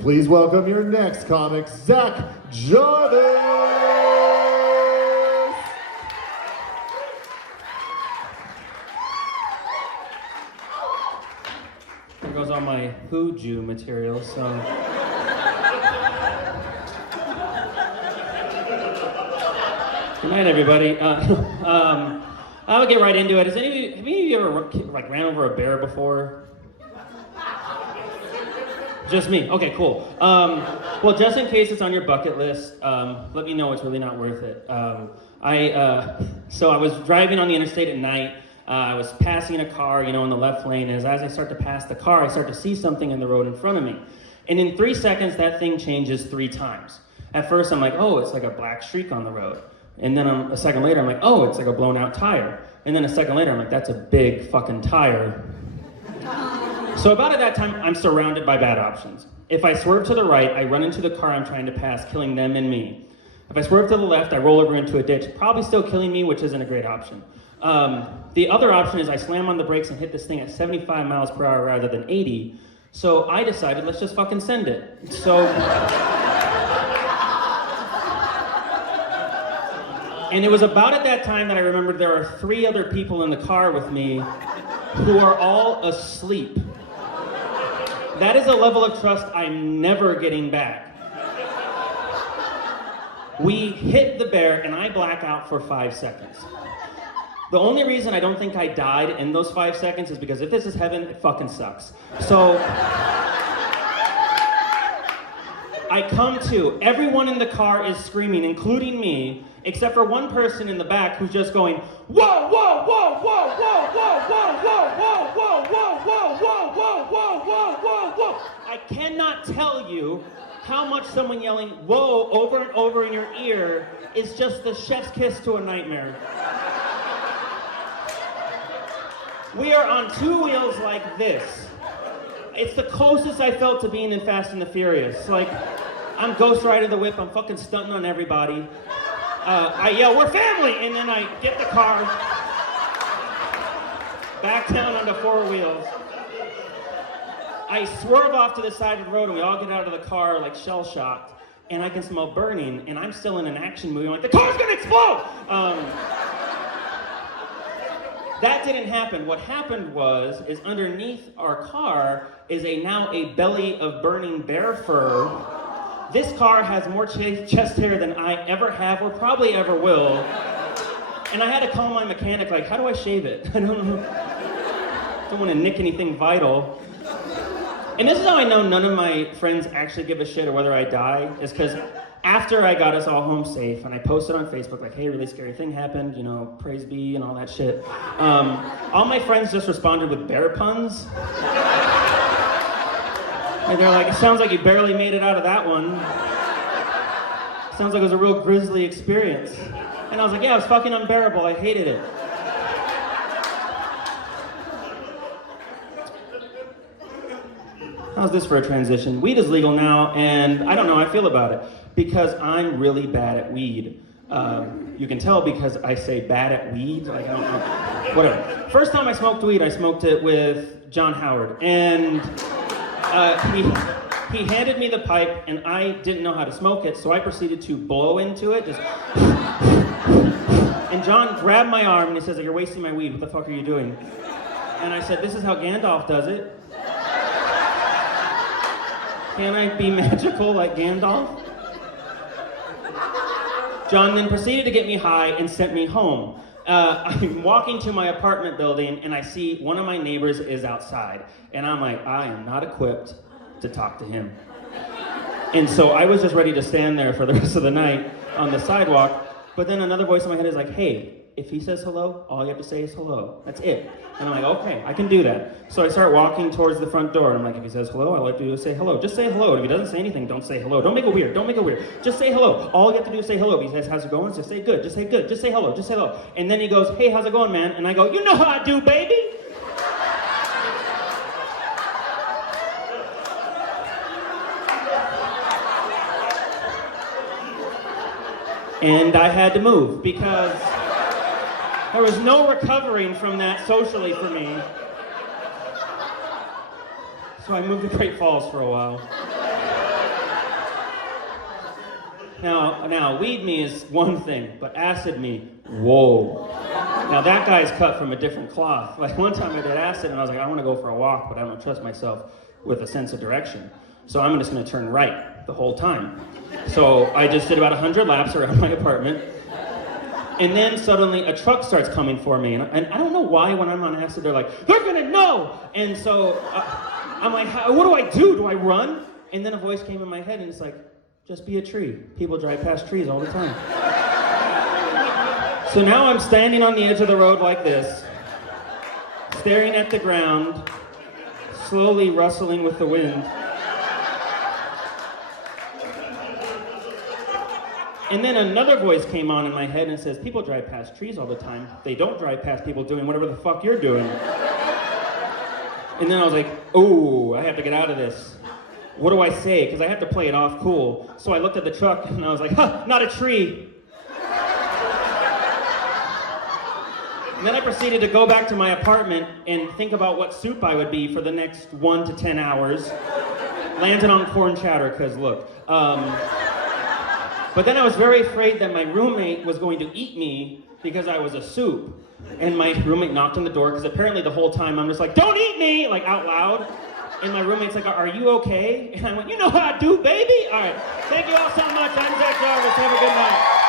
Please welcome your next comic, Zack Jarvis! There goes all my Hooju material, so... Good night, everybody. I'll get right into it. Have any of you ever ran over a bear before? Just me. Okay, cool. Well, just in case it's on your bucket list, let me know it's really not worth it. So I was driving on the interstate at night. I was passing a car, in the left lane, and as I start to pass the car, I start to see something in the road in front of me. And in 3 seconds, that thing changes 3 times. At first, I'm like, oh, it's like a black streak on the road. And then a second later, I'm like, oh, it's like a blown out tire. And then a second later, I'm like, that's a big fucking tire. So about at that time, I'm surrounded by bad options. If I swerve to the right, I run into the car I'm trying to pass, killing them and me. If I swerve to the left, I roll over into a ditch, probably still killing me, which isn't a great option. The other option is I slam on the brakes and hit this thing at 75 miles per hour rather than 80. So I decided, let's just fucking send it. So... And it was about at that time that I remembered there are 3 other people in the car with me who are all asleep. That is a level of trust I'm never getting back. We hit the bear and I black out for 5 seconds. The only reason I don't think I died in those 5 seconds is because if this is heaven, it fucking sucks. So... I come to, everyone in the car is screaming, including me, except for one person in the back who's just going, whoa, whoa, whoa, whoa, whoa, whoa, whoa, whoa, whoa, whoa, whoa, whoa, whoa, whoa, whoa, whoa, whoa, whoa. I cannot tell you how much someone yelling, whoa, over and over in your ear is just the chef's kiss to a nightmare. We are on 2 wheels like this. It's the closest I felt to being in Fast and the Furious. Like, I'm Ghost Riding the whip, I'm fucking stunting on everybody. I yell, we're family! And then I get the car back down onto 4 wheels. I swerve off to the side of the road and we all get out of the car like shell-shocked. And I can smell burning and I'm still in an action movie. I'm like, the car's gonna explode! That didn't happen. What happened is underneath our car is now a belly of burning bear fur. This car has more chest hair than I ever have or probably ever will. And I had to call my mechanic, like, how do I shave it? I don't know. Don't want to nick anything vital. And this is how I know none of my friends actually give a shit or whether I die, is because after I got us all home safe and I posted on Facebook like, hey, really scary thing happened, praise be and all that shit. All my friends just responded with bear puns. And they're like, it sounds like you barely made it out of that one. Sounds like it was a real grisly experience. And I was like, yeah, it was fucking unbearable, I hated it. How's this for a transition? Weed is legal now, and I don't know how I feel about it. Because I'm really bad at weed. You can tell because I say bad at weed, like I don't know, whatever. First time I smoked weed, I smoked it with John Howard. And he handed me the pipe and I didn't know how to smoke it, so I proceeded to blow into it, just and John grabbed my arm and he says, you're wasting my weed, what the fuck are you doing? And I said, this is how Gandalf does it. Can I be magical like Gandalf? John then proceeded to get me high and sent me home. I'm walking to my apartment building and I see one of my neighbors is outside. And I'm like, I am not equipped to talk to him. And so I was just ready to stand there for the rest of the night on the sidewalk. But then another voice in my head is like, hey, if he says hello, all you have to say is hello. That's it. And I'm like, okay, I can do that. So I start walking towards the front door, and I'm like, if he says hello, all I have to do is say hello. Just say hello. And if he doesn't say anything, don't say hello. Don't make it weird. Don't make it weird. Just say hello. All you have to do is say hello. If he says, how's it going? Just say good. Just say good. Just say hello. Just say hello. And then he goes, hey, how's it going, man? And I go, you know how I do, baby. And I had to move because there was no recovering from that socially for me. So I moved to Great Falls for a while. Now, weed me is one thing, but acid me, whoa. Now that guy's cut from a different cloth. Like one time I did acid and I was like, I want to go for a walk, but I don't trust myself with a sense of direction. So I'm just gonna turn right the whole time. So I just did about 100 laps around my apartment. And then suddenly a truck starts coming for me. And I don't know why when I'm on acid, they're like, they're gonna know! And so I'm like, what do I do? Do I run? And then a voice came in my head and it's like, just be a tree. People drive past trees all the time. So now I'm standing on the edge of the road like this, staring at the ground, slowly rustling with the wind. And then another voice came on in my head and says, people drive past trees all the time. They don't drive past people doing whatever the fuck you're doing. And then I was like, oh, I have to get out of this. What do I say? Because I have to play it off cool. So I looked at the truck and I was like, huh, not a tree. And then I proceeded to go back to my apartment and think about what soup I would be for the next 1 to 10 hours. Landed on corn chowder, because look. But then I was very afraid that my roommate was going to eat me because I was a soup. And my roommate knocked on the door, because apparently the whole time I'm just like, don't eat me, like out loud. And my roommate's like, are you okay? And I went, you know how I do, baby? All right, thank you all so much. I'm Zack Jarvis. Have a good night.